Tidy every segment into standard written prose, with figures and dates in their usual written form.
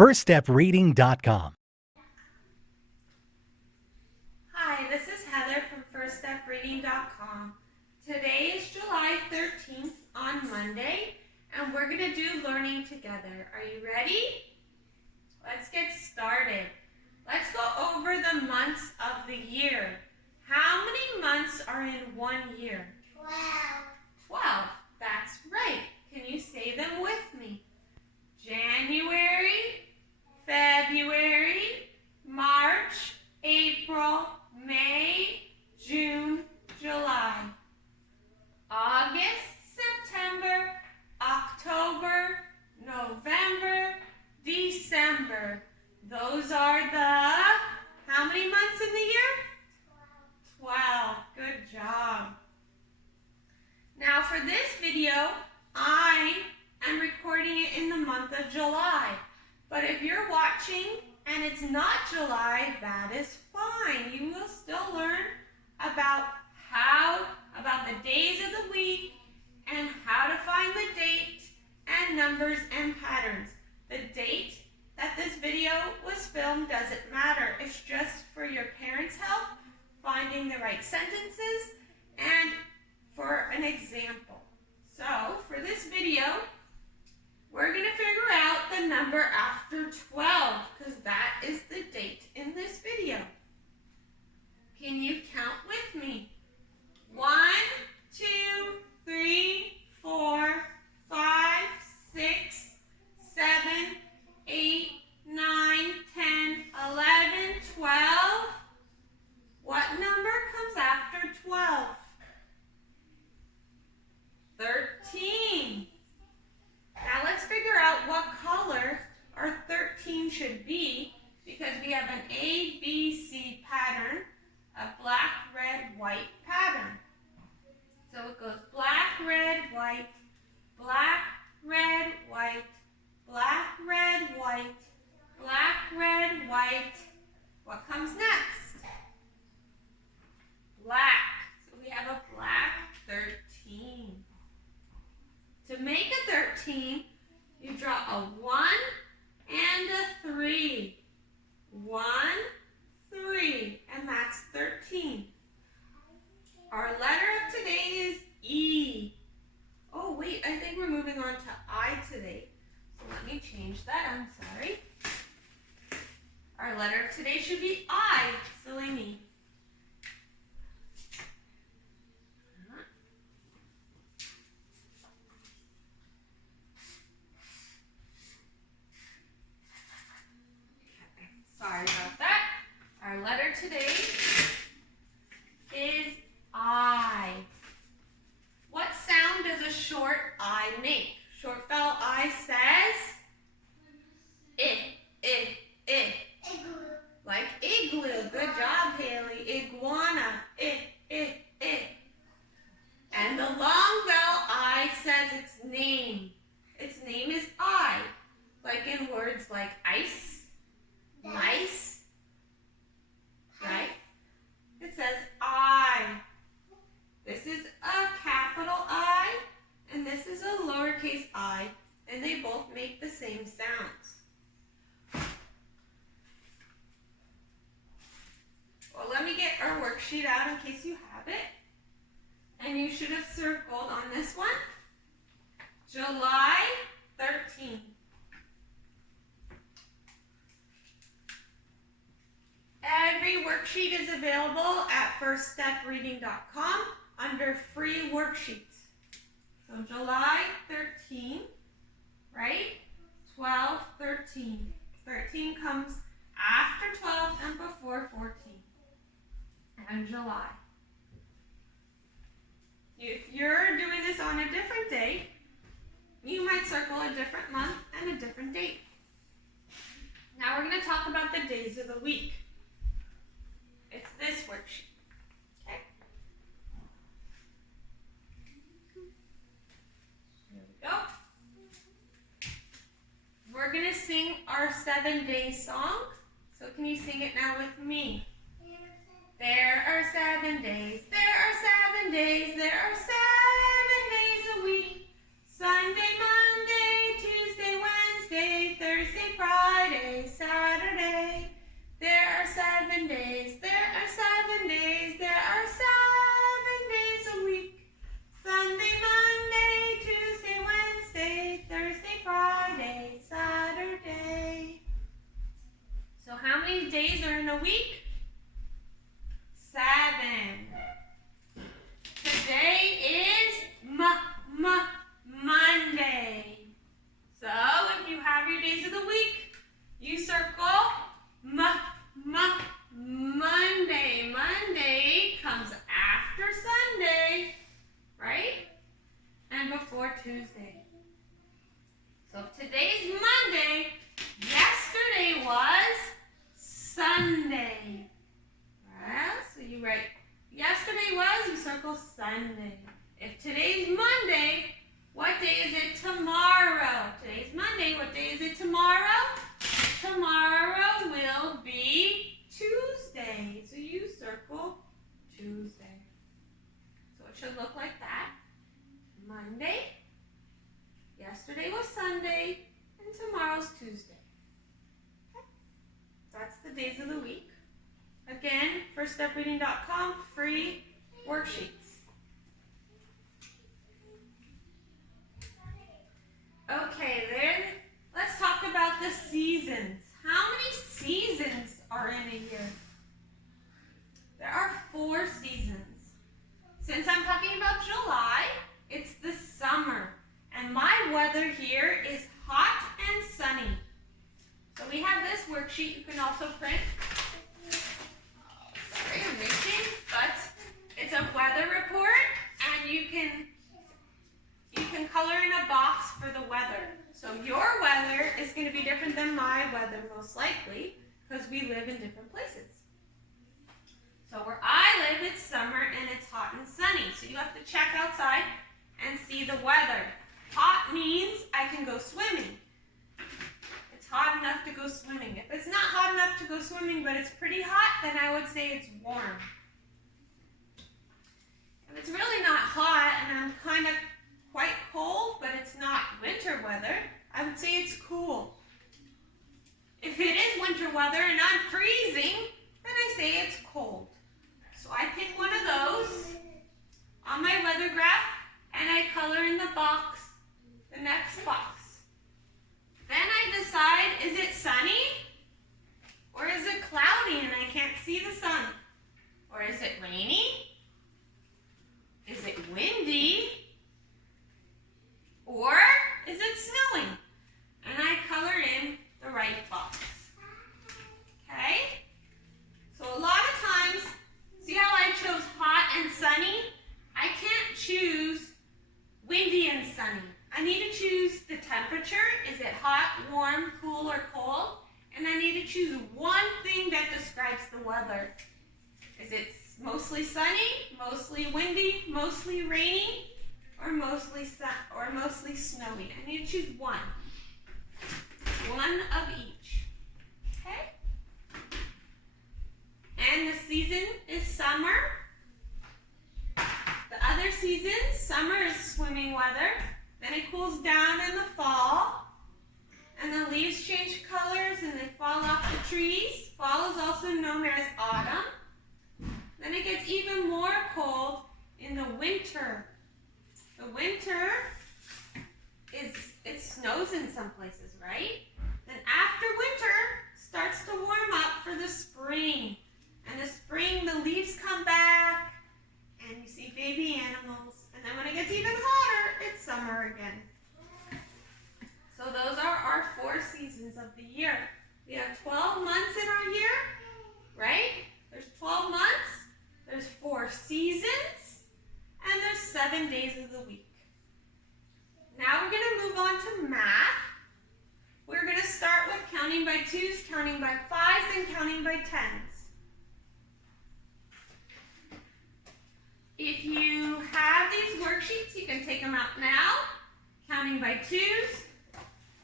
firststepreading.com. Hi, this is Heather from firststepreading.com. Today is July 13th on Monday, and we're going to do learning together. Are you ready? Let's get started. Let's go over the months of the year. How many months are in 1 year? 12. 12. That's right. Can you say them with me? January, February, March, April, May, June, July. August, September, October, November, December. Those are the, how many months in the year? 12. Good job. Now for this video, I am recording it in the month of July. But if you're watching and it's not July, that is fine. You will still learn about the days of the week and how to find the date and numbers and patterns. The date that this video was filmed doesn't matter. It's just for your parents' help finding the right sentences and for an example. So for this video, we're going to figure out the number after 12 because that is the date in this video. Can you count with me? 1, 2, 3, 4, 5, 6, 7, 8, 9, 10, 11, 12. What number comes after 12? 13. Now let's figure out what color our 13 should be because we have an A, B, C pattern, a black, red, white pattern. So it goes black, red, white, black, red, white, black, red, white, black, red, white. What comes next? Black. So we have a black 13. To make a 13, you draw a 1 and a 3. 1, 3, and that's 13. Our letter of today is E. Oh wait, I think we're moving on to I today. So let me change that, I'm sorry. Our letter of today should be I, silly me. Sorry about that. Our letter today is I. What sound does a short I make? Short vowel I says it. Igloo. Like igloo. Good job, Haley. Iguana. It. And the long vowel I says its name. Its name is I. Like in words like ice, nice, right? It says I. This is a capital I, and this is a lowercase I, and they both make the same sounds. Well, let me get our worksheet out in case you have it. And you should have circled on this one, July 13. Every worksheet is available at firststepreading.com under free worksheets. So July 13, right? 12, 13. 13 comes after 12 and before 14. And July. If you're doing this on a different day, you might circle a different month and a different date. Now we're going to talk about the days of the week. It's this worksheet. Okay. Here we go. We're going to sing our 7-day song. So can you sing it now with me? There are 7 days. There are 7 days. There are 7 days a week. Sunday, Monday, Tuesday, Wednesday, Thursday, Friday. days are in a week? 7. Today is Monday. So if you have your days of the week, you circle Monday. Monday comes after Sunday, right? And before Tuesday. So if today's Monday, yesterday was Sunday. Well, so you write yesterday was, you circle Sunday. If today's Monday, what day is it tomorrow? Today's Monday, what day is it tomorrow? Tomorrow will be Tuesday. So you circle Tuesday. So it should look like that. Monday, yesterday was Sunday, and tomorrow's Tuesday. Okay? That's the days of the week. Again, firststepreading.com, free worksheets. Okay, then let's talk about the seasons. How many seasons are in a year? There are 4 seasons. Since I'm talking about July, it's the summer. And my weather here is hot and sunny. So we have this worksheet you can also print. Sorry, I'm reaching, but it's a weather report, and you can color in a box for the weather. So your weather is going to be different than my weather, most likely, because we live in different places. So where I live, it's summer and it's hot and sunny. So you have to check outside and see the weather. Hot means I can go swimming. It's hot enough to go swimming. If it's not hot enough to go swimming, but it's pretty hot, then I would say it's warm. If it's really not hot and I'm kind of quite cold, but it's not winter weather, I would say it's cool. If it is winter weather and I'm freezing, then I say it's cold. So I pick one of those on my weather graph and I color in the box, the next box. Then I decide, is it sunny? Or is it cloudy and I can't see the sun? Or is it rainy? Is it windy? Or is it snowing? And I color in the right box. Okay? So a lot of times, see how I chose hot and sunny? I can't choose windy and sunny. I need to choose the temperature. Is it hot, warm, cool, or cold? And I need to choose one thing that describes the weather. Is it mostly sunny, mostly windy, mostly rainy, or mostly snowy? I need to choose one. One of each. Okay? And the season is summer. The other season, summer is swimming weather. Then it cools down in the fall. And the leaves change colors and they fall off the trees. Fall is also known as autumn. Then it gets even more cold in the winter. The winter it snows in some places, right? Then after winter starts to warm up for the spring. And the spring, the leaves come back and you see baby animals. And then when it gets even hotter, it's summer again. So those are our 4 seasons of the year. We have 12 months in our year, right? There's 12 months, there's 4 seasons, and there's 7 days of the week. Now we're going to move on to math. We're going to start with counting by 2s, counting by 5s, and counting by 10s. If you have these worksheets, you can take them out now. Counting by 2s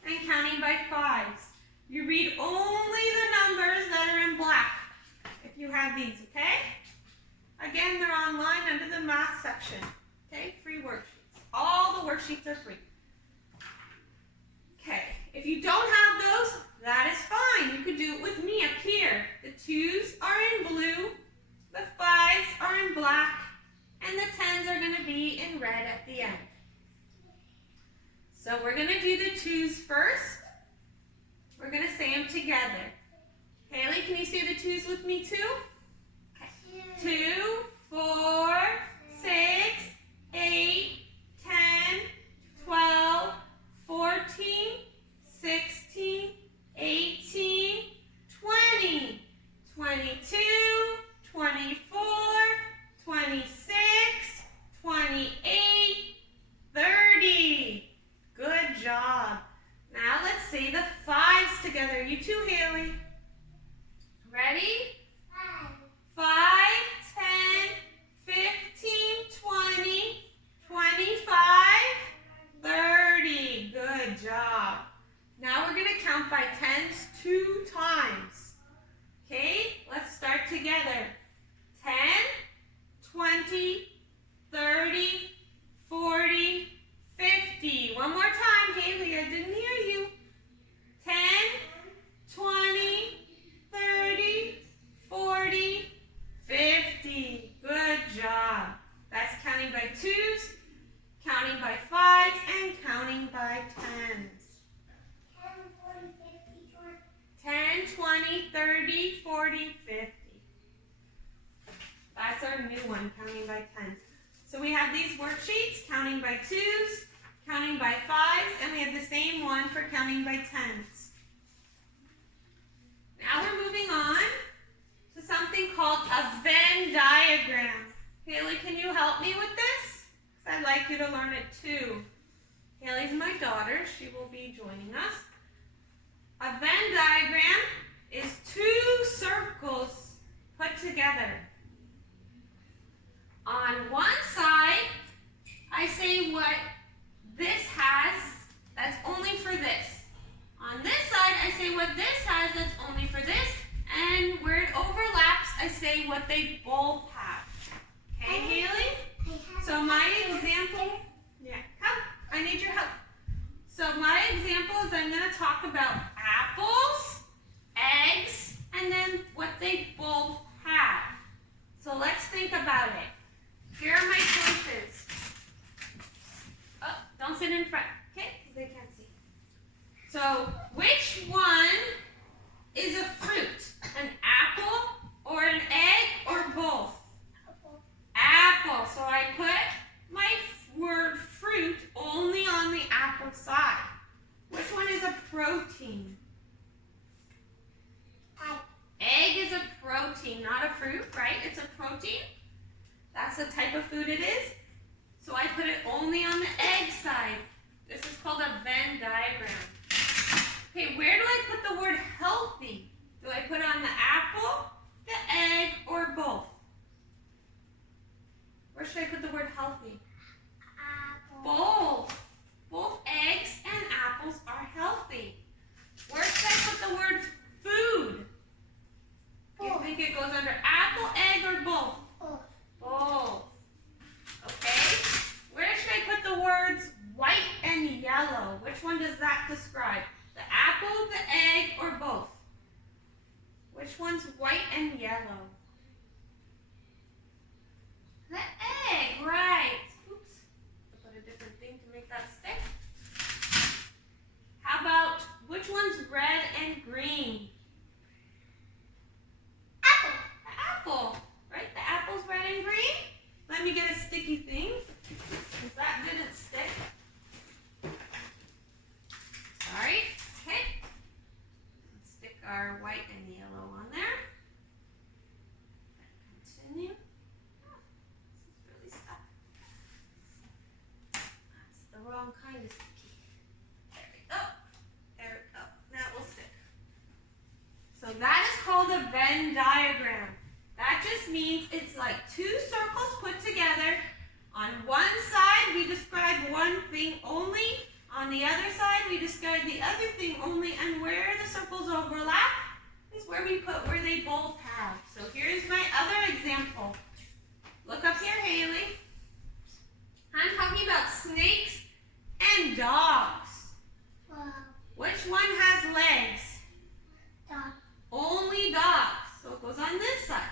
and counting by 5s. You read only the numbers that are in black if you have these, okay? Again, they're online under the math section. Okay, free worksheets. All the worksheets are free. Okay, if you don't have those, that is fine. You could do it with me up here. The 2s are in blue, the 5s are in black, and the 10s are going to be in red at the end. So we're going to do the 2s first. We're going to say them together. Haley, can you say the 2's with me too? Okay. 2, 4, 6, 8, 10, 12, 14, 16, 18, 20, 22, 24, 26, 28, 30. Good job. Now let's say the 5's together. You too, Haley. Ready? 5, 10, 15, 20, 25, 30. Good job. Now we're going to count by 10s 2 times. Okay, let's start together. 10, 20, 30, 40, 50. One more time, Haley, I didn't hear you. 10, 20, 30, 40, 50. Good job. That's counting by 2's, counting by 5's, and counting by 10's. 10, 20, 30, 40, 50. That's our new one, counting by 10s. So we have these worksheets, counting by 2's, counting by 5's, and we have the same one for counting by 10s. Now we're moving on to something called a Venn diagram. Haley, can you help me with this? Because I'd like you to learn it too. Haley's my daughter. She will be joining us. A Venn diagram is 2 circles put together. On one side, I say what this has, that's only for this. On this side, I say what this has, that's only for this. And where it overlaps, I say what they both have. Okay, Haley? So my example, help. I need your help. So my example is I'm going to talk about apples, eggs, and then what they both have. So let's think about it. Here are my choices. Oh, don't sit in front, okay? Because they can't see. So which one is a fruit? An apple or an egg or both? Apple. Apple. So I put my word fruit only on the apple side. Which one is a protein? Egg. Egg is a protein, not a fruit, right? It's a protein. That's the type of food it is. So I put it only on the egg side. This is called a Venn diagram. Okay, where do I put the word healthy? Do I put it on the apple, the egg, or both? Where should I put the word healthy? Both. Both eggs and apples are healthy. Where should I put the word food? Do you think it goes under apple, egg, or both? Both. Both. Okay. Where should I put the words white and yellow? Which one does that describe? The apple, the egg, or both? Which one's white and yellow? The egg, right. Oops. I'll put a different thing to make that stick. How about which one's red and green? Apple. The apple, right? The apple's red and green. Let me get a sticky thing, because that didn't stick. Sorry. Okay. Let's stick our white and yellow on there. Continue. Wrong kind of sticky. There we go. There we go. That will stick. So that is called a Venn diagram. That just means it's like 2 circles put together. On one side, we describe one thing only. On the other side, we describe the other thing only. And where the circles overlap is where we put where they both have. So here's my other example. Look up here, Haley. I'm talking about snakes and dogs. Wow. Which one has legs? Dog. Only dogs. So it goes on this side.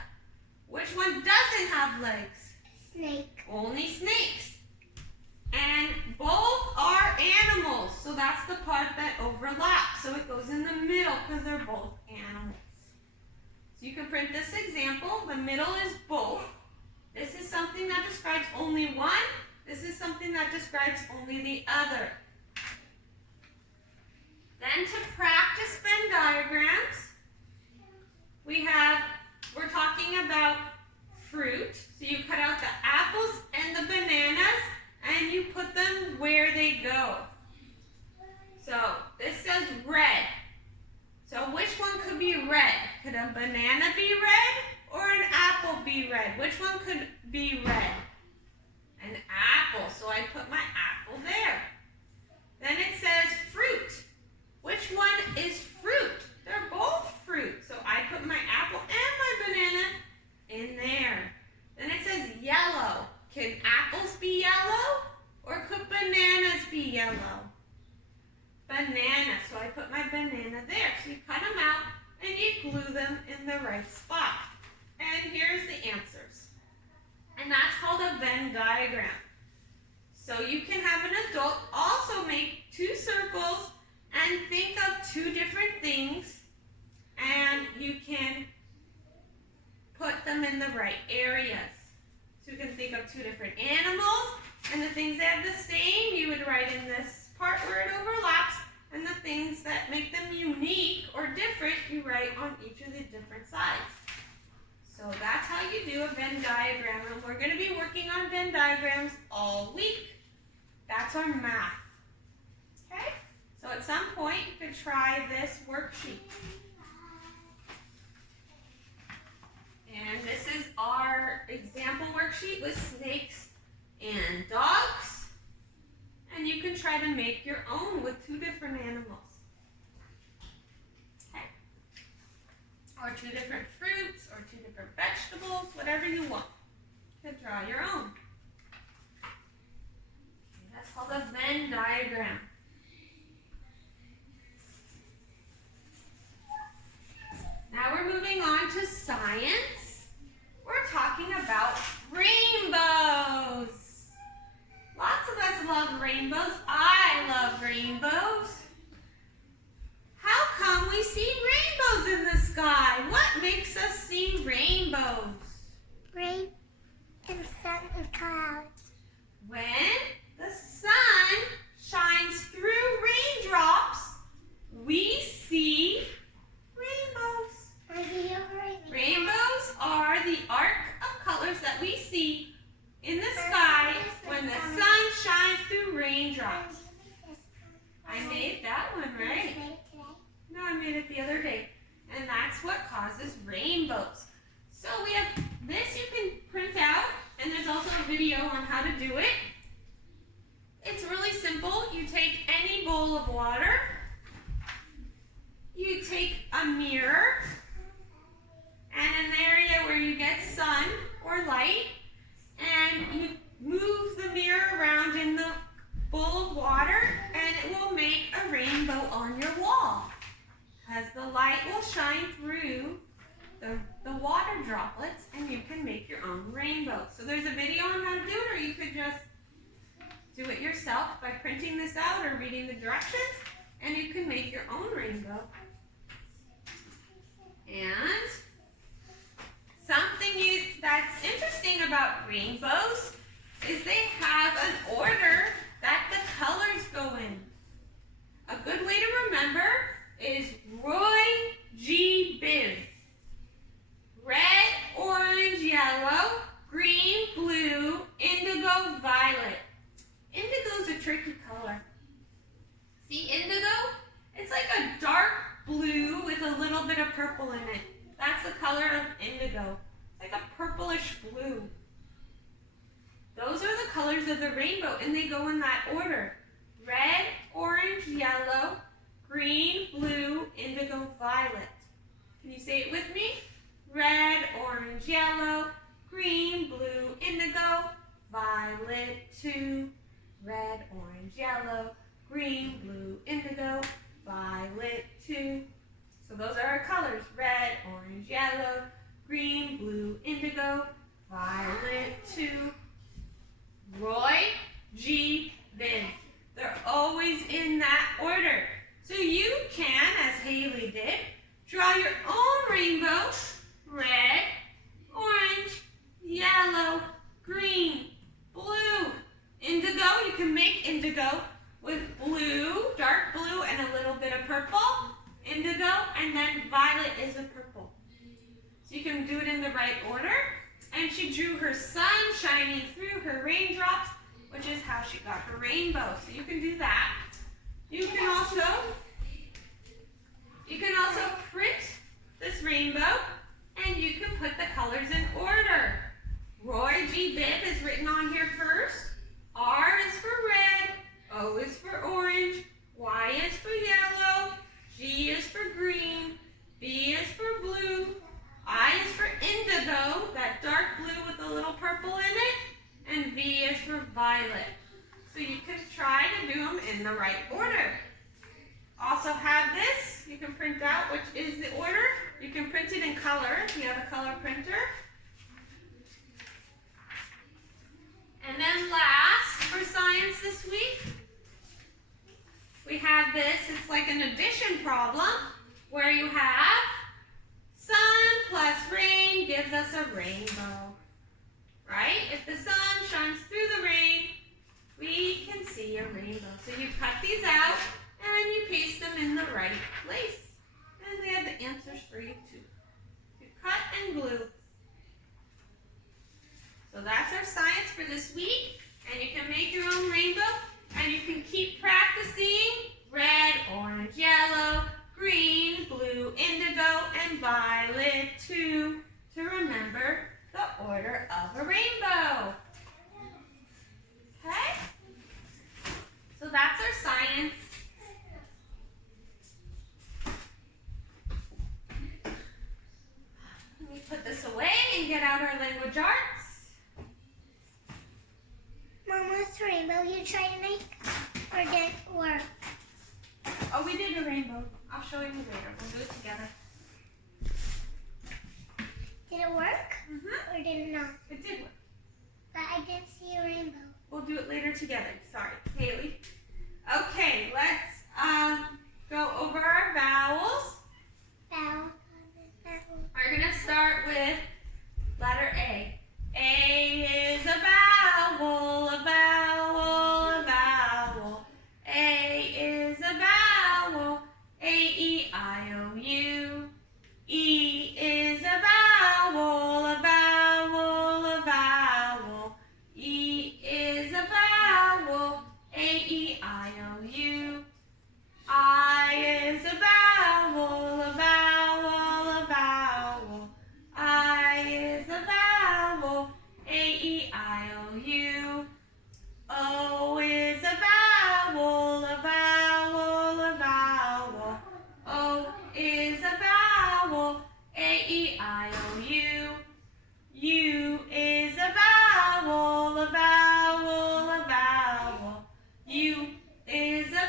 Which one doesn't have legs? Snake. Only snakes. And both are animals. So that's the part that overlaps. So it goes in the middle because they're both animals. So you can print this example. The middle is both. This is something that describes only one. This is something that describes only the other. Then to practice Venn diagrams, we're talking about fruit. So you cut out the apples and the bananas and you put them where they go. So this says red. So which one could be red? Could a banana be red or an apple be red? Which one could be red? An apple. So I put my apple there. Then it says fruit. Which one is fruit? They're both fruit. So I put my apple and my banana in there. Then it says yellow. Can apples be yellow or could bananas be yellow? Banana. So I put my banana there. So you cut them out and you glue them in the right spot. And here's the answers. And that's called a Venn diagram. So you can have an adult also make two circles and think of two different things, and you can put them in the right areas. So you can think of two different animals, and the things that have the same you would write in this part where it overlaps, and the things that make them unique or different you write on each of the different sides. So that's how you do a Venn diagram, and we're going to be working on Venn diagrams all week. That's our math. Okay? So at some point you could try this worksheet. And this is our example worksheet with snakes and dogs. And you can try to make your own with two different animals. Okay. Or two different fruits, or two different vegetables, whatever you want. You can draw your own. Okay, that's called a Venn diagram. Now we're moving on to science. We're talking about rainbows. Lots of us love rainbows. I love rainbows. How come we see rainbows in the sky? What makes us see rainbows? Rain and sun and clouds. When the sun shines through raindrops, we see rainbows. Rainbows are the arc of colors that we see in the sky when the sun shines through raindrops. I made that one, right? No, I made it the other day. And that's what causes rainbows. So we have this you can print out, and there's also a video on how to do it. It's really simple. You take any bowl of water, you take a mirror, and an area where you get sun or light, and you move the mirror around in the bowl of water, and it will make a rainbow on your wall. Because the light will shine through the water droplets, and you can make your own rainbow. So there's a video on how to do it, or you could just do it yourself by printing this out or reading the directions, and you can make your own rainbow. And something that's interesting about rainbows is they have an order that the colors go in. A good way to remember is Roy G. Biv. Red, orange, yellow, green, blue, indigo, violet. Indigo's a tricky color. See indigo? It's like a dark blue with a little bit of purple in it. That's the color of indigo. It's like a purplish blue. Those are the colors of the rainbow, and they go in that order. Red, orange, yellow, green, blue, indigo, violet. Can you say it with me? Red, orange, yellow, green, blue, indigo, violet, 2. Red, orange, yellow, green, blue, indigo, violet, 2. So those are our colors. Red, orange, yellow, green, blue, indigo, violet, 2. Roy G. Biv. They're always in that order. So you can, as Haley did, draw your own rainbow and then violet is a purple. So you can do it in the right order. And she drew her sun shining through her raindrops, which is how she got her rainbow. So you can do that. You can also print this rainbow, and you can put the colors in order. Roy G. Bibb is written on here first. R is for red, O is for orange, Y is for yellow, G is for green, B is for blue, I is for indigo, that dark blue with a little purple in it, and V is for violet. So you can try to do them in the right order. Also have this, you can print out which is the order. You can print it in color if you have a color printer. And then last for science this week, we have this. It's like an addition problem where you have sun plus rain gives us a rainbow, right? If the sun shines through the rain, we can see a rainbow. So you cut these out and you paste them in the right place. And they have the answers for you too. You cut and glue. So that's our science for this week. And you can make your own rainbow. And you can keep practicing red, orange, yellow, green, blue, indigo, and violet too, to remember the order of a rainbow. Okay? So that's our science. Let me put this away and get out our language arts. Mom, what's the rainbow you try to make? Or did it work? Oh, we did a rainbow. I'll show you later. We'll do it together. Did it work? Mm-hmm. Or did it not? It did work. But I didn't see a rainbow. We'll do it later together. Sorry, Haley. Okay, let's go over our vowels. Vowel. We're going to start with letter A. A is a vowel, a vowel, a vowel. A is a vowel, A-E-I-O-U. E is a vowel, a vowel, a vowel. E is a vowel, A-E-I-O-U. I is a vowel, a vowel, a vowel. I is a vowel, A-E-I-O-U. O is a vowel, a vowel, a vowel. O is a vowel, A-E-I-O-U. U is a vowel, a vowel, a vowel. U is a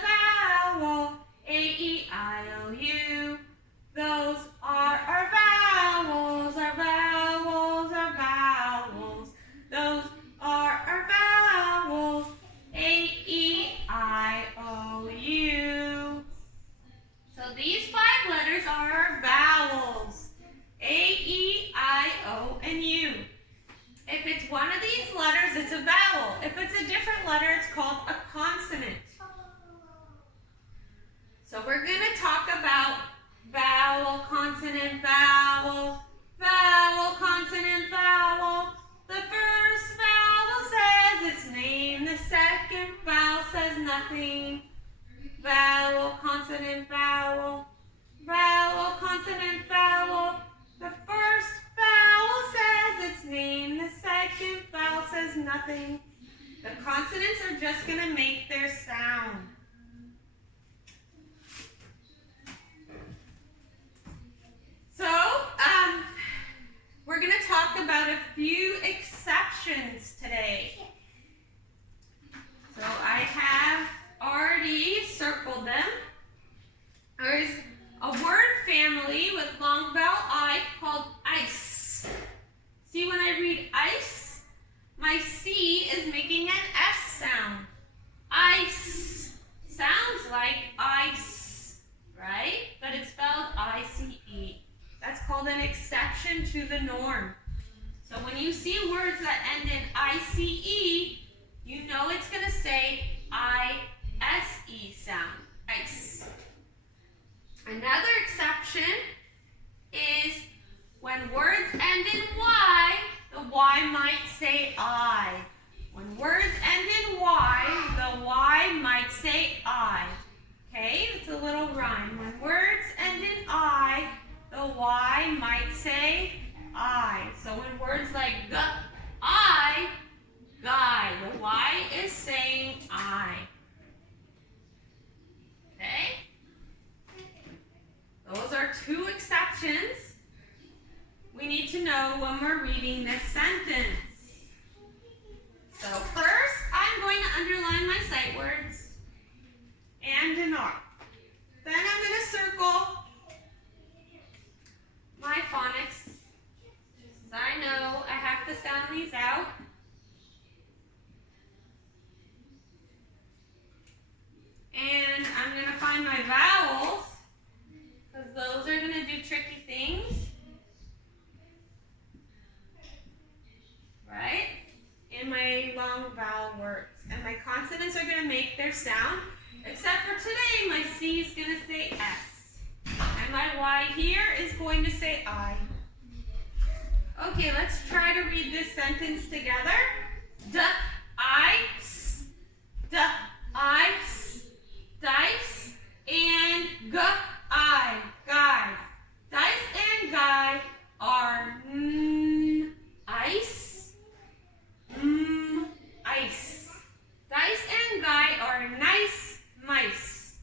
vowel, A-E-I-O-U. Those are our vowels, our vowels, our vowels. Those are our vowels, A-E-I-O-U. So these 5 letters are our vowels, A-E-I-O, and U. If it's one of these letters, it's a vowel. If it's a different letter, it's called a consonant. So we're going to talk about vowel, consonant, vowel, vowel, consonant, vowel. The first vowel says its name. The second vowel says nothing. Vowel, consonant, vowel, vowel, consonant, vowel. The first vowel says its name. The second vowel says nothing. The consonants are just going to make their sound. So, we're going to talk about a few exceptions today. So I have already circled them. There's a word family with long vowel I called ice. See, when I read ice, my C is making an S sound. Ice sounds like ice, right? But it's spelled I-C-E. That's called an exception to the norm. So when you see words that end in I-C-E, you know it's going to say I-S-E sound, ice. Another exception is when words end in Y, the Y might say I. When words end in Y, the Y might say I. Okay, it's a little rhyme. When words end in I, the Y might say I. So when words like I, guy, the Y is saying I. Okay? Those are two exceptions we need to know when we're reading this sentence. So first, I'm going to underline my sight words and an R. Then I'm going to circle my phonics. So I know I have to sound these out. And I'm going to find my vowels, because those are going to do tricky things. Right? In my long vowel words. And my consonants are going to make their sound. Except for today, my C is going to say S. And my Y here is going to say I. Okay, let's try to read this sentence together. D-I-S. D-I-S. Dice and guy. Guy. Dice and guy are ice. Ice. Dice and guy are nice mice.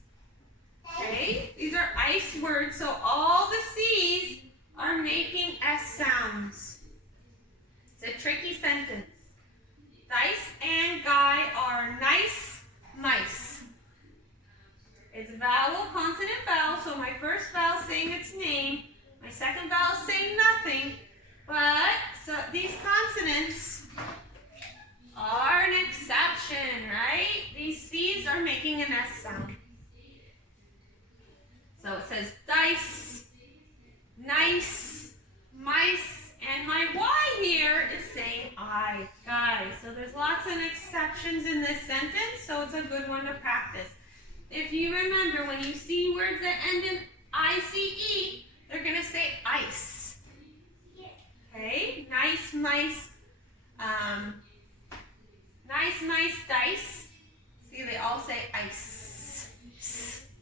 Okay? These are ice words, so all the C's are making S sounds. It's a tricky sentence. Dice and guy are nice mice. It's vowel, consonant, vowel, so my first vowel is saying its name, my second vowel is saying nothing, but so these consonants are an exception, right? These C's are making an S sound. So it says dice, nice, mice, and my Y here is saying I, guys. So there's lots of exceptions in this sentence, so it's a good one to practice. If you remember, when you see words that end in I-C-E, they're going to say ice. Okay? Nice, mice, nice, mice, dice. See, they all say ice,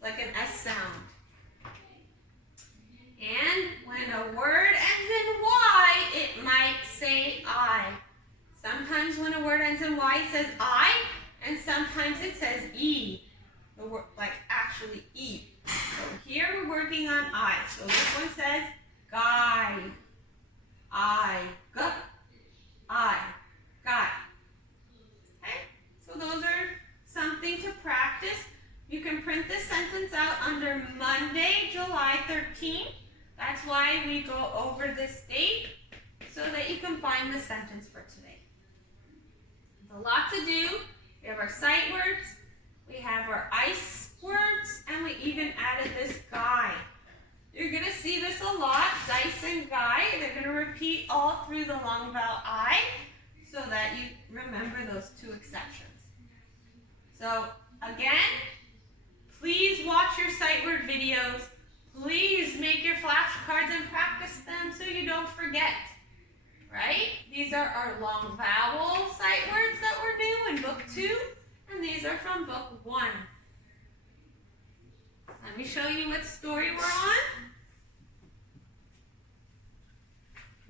like an S sound. And when a word ends in Y, it might say I. Sometimes when a word ends in Y, it says I, and sometimes it says E. The word, like actually E. So here we're working on I. So this one says guy. I. I. Guy. Okay? So those are something to practice. You can print this sentence out under Monday, July 13th. That's why we go over this date, so that you can find the sentence for today. There's a lot to do. We have our sight words, we have our ice words, and we even added this guy. You're going to see this a lot, dice and guy. They're going to repeat all through the long vowel I, so that you remember those two exceptions. So again, please watch your sight word videos. Please make your flashcards and practice them so you don't forget, right? These are our long vowel sight words that we're new in book 2, and these are from book 1. Let me show you what story we're on.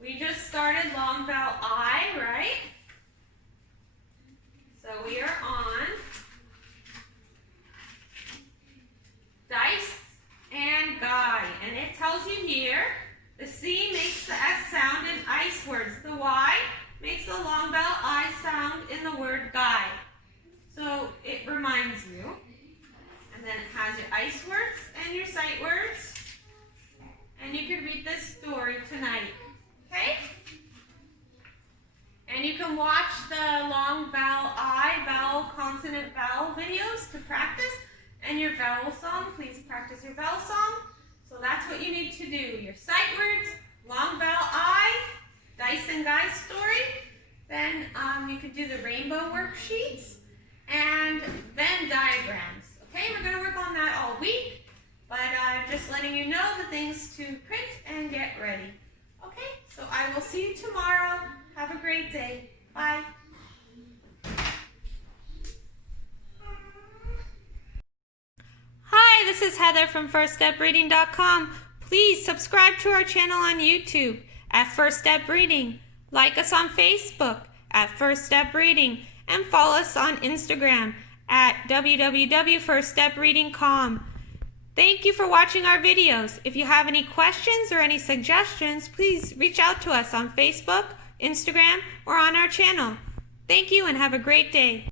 We just started long vowel I, right? So we are on dice and guy, and it tells you here the C makes the S sound in ice words. The Y makes the long vowel I sound in the word guy. So it reminds you. And then it has your ice words and your sight words. And you can read this story tonight. Okay? And you can watch the long vowel I, vowel, consonant, vowel videos to practice. And your vowel song, please practice your vowel song. So that's what you need to do. Your sight words, long vowel I, dice and guy story. Then you can do the rainbow worksheets and Venn diagrams. Okay, we're going to work on that all week. but just letting you know the things to print and get ready. Okay, so I will see you tomorrow. Have a great day. Bye. Hi, this is Heather from FirstStepReading.com. Please subscribe to our channel on YouTube at First Step Reading. Like us on Facebook at First Step Reading and follow us on Instagram at www.firststepreading.com. Thank you for watching our videos. If you have any questions or any suggestions, please reach out to us on Facebook, Instagram, or on our channel. Thank you and have a great day.